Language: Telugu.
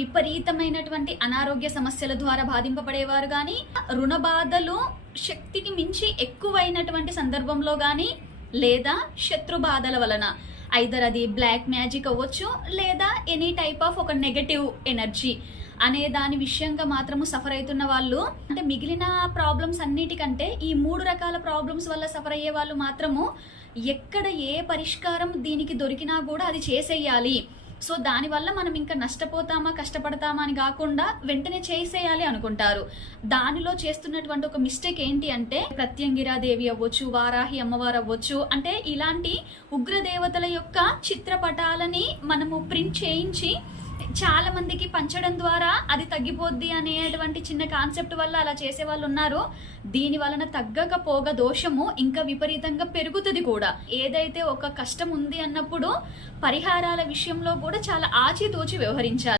విపరీతమైనటువంటి అనారోగ్య సమస్యల ద్వారా బాధింపబడేవారు కానీ, రుణ బాధలు శక్తికి మించి ఎక్కువైనటువంటి సందర్భంలో కానీ, లేదా శత్రు బాధల వలన ఐదర్ అది బ్లాక్ మ్యాజిక్ అవ్వచ్చు, లేదా ఎనీ టైప్ ఆఫ్ ఒక నెగటివ్ ఎనర్జీ అనే దాని విషయంగా మాత్రము సఫర్ అవుతున్న వాళ్ళు, అంటే మిగిలిన ప్రాబ్లమ్స్ అన్నిటికంటే ఈ 3 రకాల ప్రాబ్లమ్స్ వల్ల సఫర్ అయ్యే వాళ్ళు మాత్రము ఎక్కడ ఏ పరిష్కారం దీనికి దొరికినా కూడా అది చేసేయాలి. సో దానివల్ల మనం ఇంకా నష్టపోతామా కష్టపడతామా అని కాకుండా వెంటనే చేసేయాలి అనుకుంటారు. దానిలో చేస్తున్నటువంటి ఒక మిస్టేక్ ఏంటి అంటే, ప్రత్యంగిరాదేవి అవ్వచ్చు, వారాహి అమ్మవారు అవ్వచ్చు, అంటే ఇలాంటి ఉగ్రదేవతల యొక్క చిత్రపటాలని మనము ప్రింట్ చేయించి చాలా మందికి పంచడం ద్వారా అది తగ్గిపోద్ది అనేటువంటి చిన్న కాన్సెప్ట్ వల్ల అలా చేసే వాళ్ళు ఉన్నారు. దీని వలన తగ్గకపోగా దోషము ఇంకా విపరీతంగా పెరుగుతుంది కూడా. ఏదైతే ఒక కష్టం ఉంది అన్నప్పుడు పరిహారాల విషయంలో కూడా చాలా ఆచితూచి వ్యవహరించాలి.